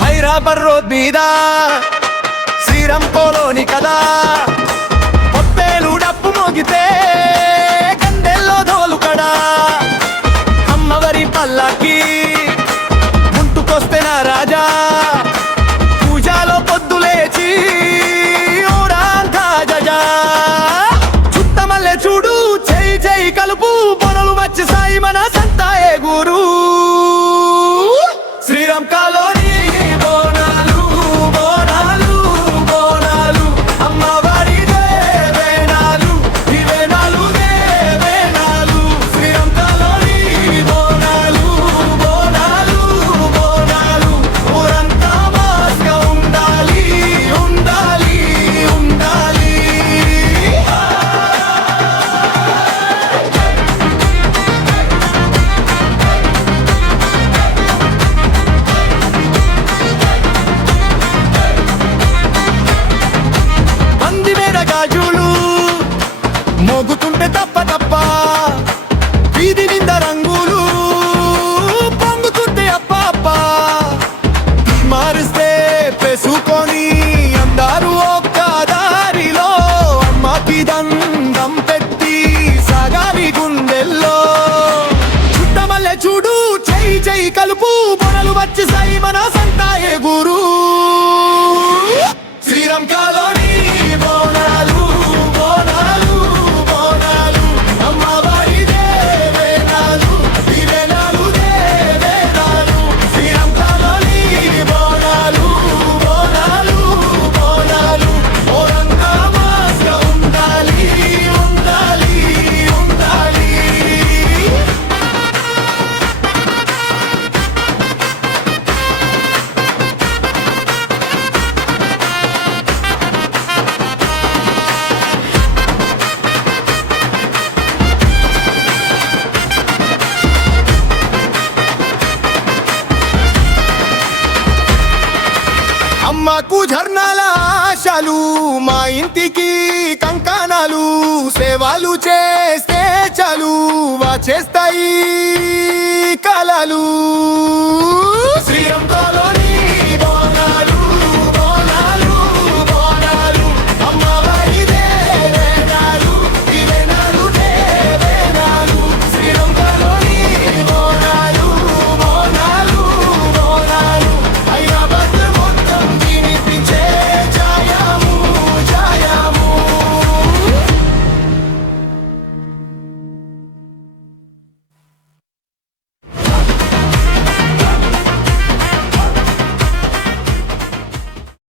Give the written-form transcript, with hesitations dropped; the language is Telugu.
హైదరాబాద్ రోడ్ మీద శ్రీరంకోలోని కదా పొత్తేలు డప్పు మోగితే గందెల్లో దోలుకడా అమ్మవారి పల్లకి ముందుకొస్తే నా రాజా పూజలో పొద్దులేచి ఊరంతా జజా చుట్టమల్లె చూడు జై జై కలుపు బొనలు వచ్చి సాయి మన సంతాయే గురు శ్రీరామ్ కాలోని మోగుతుంటే తప్ప తప్ప వీధి నింద రంగులు పొంగుతుంటే అప్ప అప్ప మారిస్తే పెసుకొని అందరూ ఒక్క దారిలో అమ్మకి దండం పెట్టి సాగాలి గుండెల్లో చుట్టమల్లె చూడు జై జై కలుపు బొనలు వచ్చి సాయి మన సంతాయే గురు శ్రీరామ్ కాలోని అమ్మకు ఝర్నాల ఆశలు మా ఇంటికి కంకణాలు సేవలు చేస్తే చాలు చేస్తాయి కలలు